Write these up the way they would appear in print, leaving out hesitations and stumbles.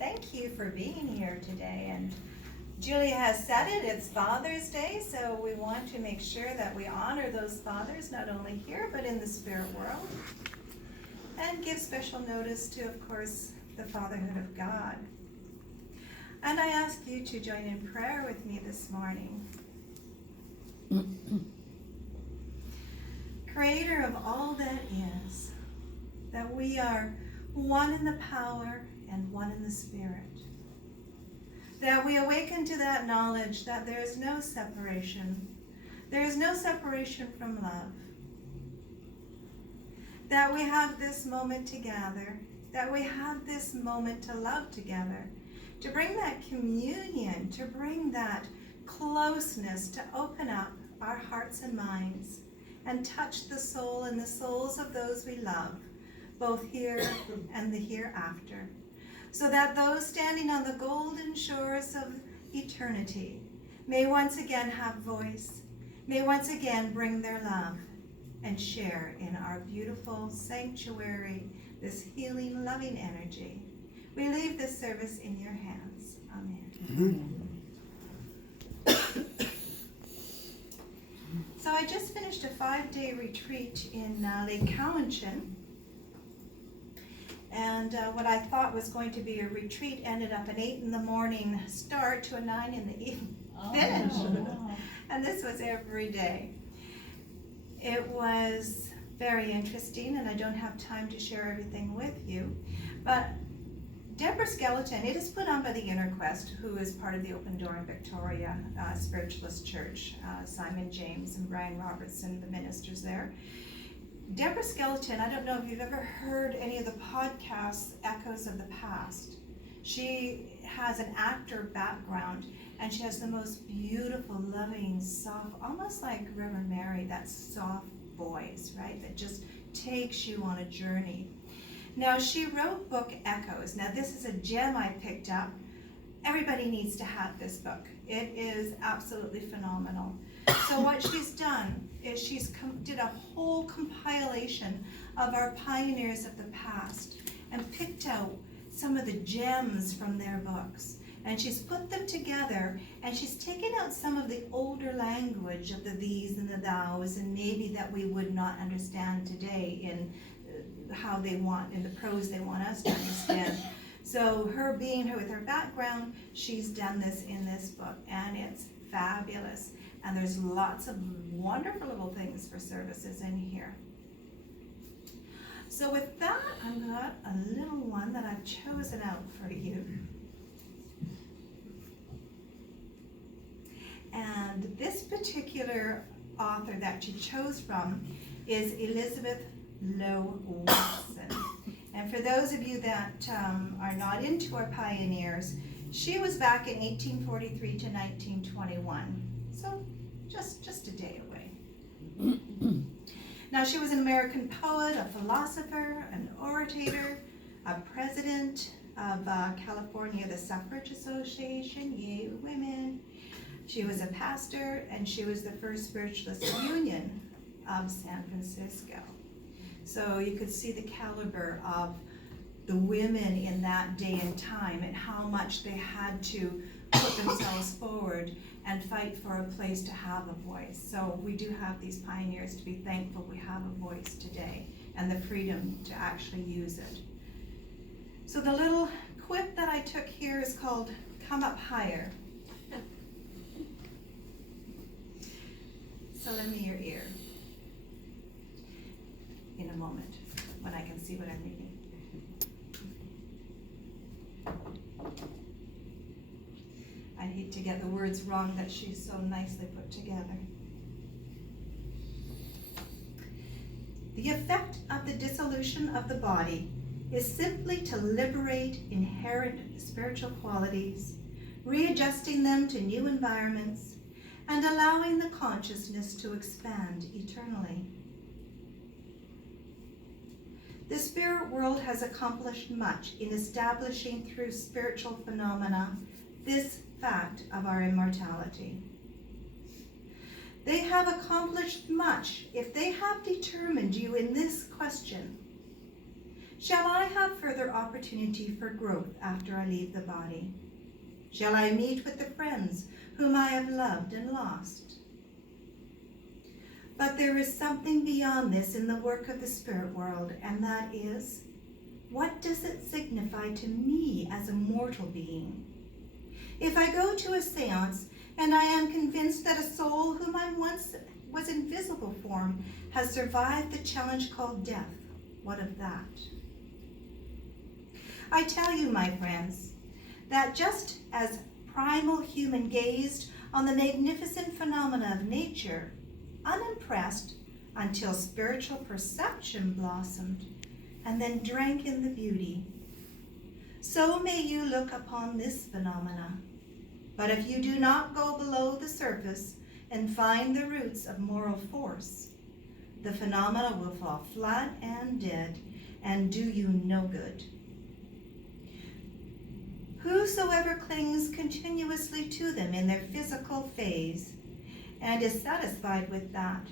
Thank you for being here today. And Julia has said it, it's Father's Day, so we want to make sure that we honor those fathers, not only here, but in the spirit world. And give special notice to, of course, the fatherhood of God. And I ask you to join in prayer with me this morning. Creator of all that is, that we are one in the power and one in the Spirit. That we awaken to that knowledge that there is no separation. There is no separation from love. That we have this moment to gather. That we have this moment to love together. To bring that communion, to bring that closeness, to open up our hearts and minds and touch the soul and the souls of those we love, both here and the hereafter, so that those standing on the golden shores of eternity may once again have voice, may once again bring their love and share in our beautiful sanctuary, this healing, loving energy. We leave this service in your hands. Amen. So I just finished a 5-day retreat in Lake Cowichan. And what I thought was going to be a retreat ended up an 8 in the morning start to a 9 in the evening finish. Oh. And this was every day. It was very interesting, and I don't have time to share everything with you. But Deborah Skeleton, it is put on by the Inner Quest, who is part of the Open Door in Victoria Spiritualist Church. Simon James and Brian Robertson, the ministers there. Deborah Skeleton, I don't know if you've ever heard any of the podcasts, Echoes of the Past. She has an actor background, and she has the most beautiful, loving, soft, almost like Reverend Mary, that soft voice, right? That just takes you on a journey. Now, she wrote book Echoes. Now, this is a gem I picked up. Everybody needs to have this book. It is absolutely phenomenal. So what she's done is she's did a whole compilation of our pioneers of the past and picked out some of the gems from their books. And she's put them together, and she's taken out some of the older language of the these and the thous, and maybe that we would not understand today in how they want, in the prose they want us to understand. So her being her with her background, she's done this in this book, and it's fabulous. And there's lots of wonderful little things for services in here. So with that, I've got a little one that I've chosen out for you. And this particular author that she chose from is Elizabeth Lowe Watson. And for those of you that are not into our pioneers, she was back in 1843 to 1921. So just a day away. Now, she was an American poet, a philosopher, an orator, a president of California, the Suffrage Association, yay women. She was a pastor, and she was the first spiritualist union of San Francisco. So you could see the caliber of the women in that day and time and how much they had to put themselves forward and fight for a place to have a voice. So we do have these pioneers to be thankful we have a voice today and the freedom to actually use it. So the little quip that I took here is called Come Up Higher. So lend me your ear in a moment when I can see what I'm reading. I hate to get the words wrong that she's so nicely put together. The effect of the dissolution of the body is simply to liberate inherent spiritual qualities, readjusting them to new environments, and allowing the consciousness to expand eternally. The spirit world has accomplished much in establishing through spiritual phenomena this fact of our immortality. They have accomplished much if they have determined you in this question. Shall I have further opportunity for growth after I leave the body? Shall I meet with the friends whom I have loved and lost? But there is something beyond this in the work of the spirit world, and that is, what does it signify to me as a mortal being? If I go to a seance and I am convinced that a soul whom I once was in visible form has survived the challenge called death, what of that? I tell you, my friends, that just as primal human gazed on the magnificent phenomena of nature, unimpressed until spiritual perception blossomed, and then drank in the beauty, so may you look upon this phenomena. But if you do not go below the surface and find the roots of moral force, the phenomena will fall flat and dead and do you no good. Whosoever clings continuously to them in their physical phase and is satisfied with that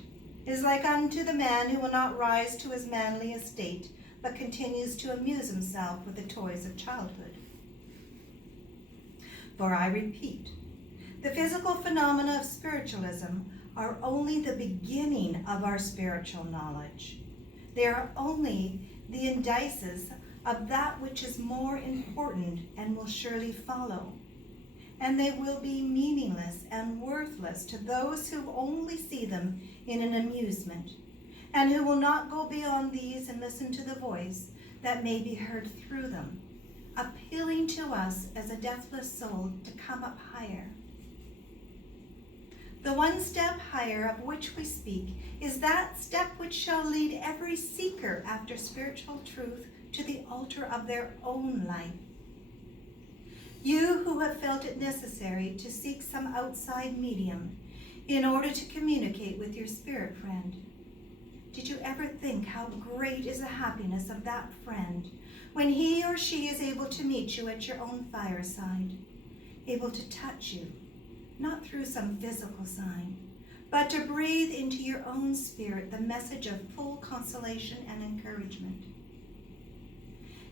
is like unto the man who will not rise to his manly estate, but continues to amuse himself with the toys of childhood. For I repeat, the physical phenomena of spiritualism are only the beginning of our spiritual knowledge. They are only the indices of that which is more important and will surely follow. And they will be meaningless and worthless to those who only see them in an amusement, and who will not go beyond these and listen to the voice that may be heard through them, appealing to us as a deathless soul to come up higher. The one step higher of which we speak is that step which shall lead every seeker after spiritual truth to the altar of their own life. You who have felt it necessary to seek some outside medium in order to communicate with your spirit friend, did you ever think how great is the happiness of that friend when he or she is able to meet you at your own fireside, able to touch you, not through some physical sign, but to breathe into your own spirit the message of full consolation and encouragement?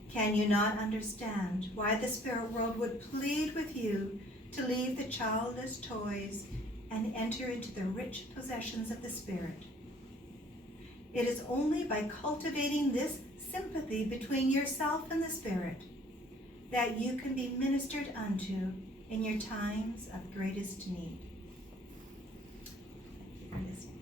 Can you not understand why the spirit world would plead with you to leave the childish toys and enter into the rich possessions of the spirit? It is only by cultivating this sympathy between yourself and the spirit that you can be ministered unto in your times of greatest need. Thank you for listening.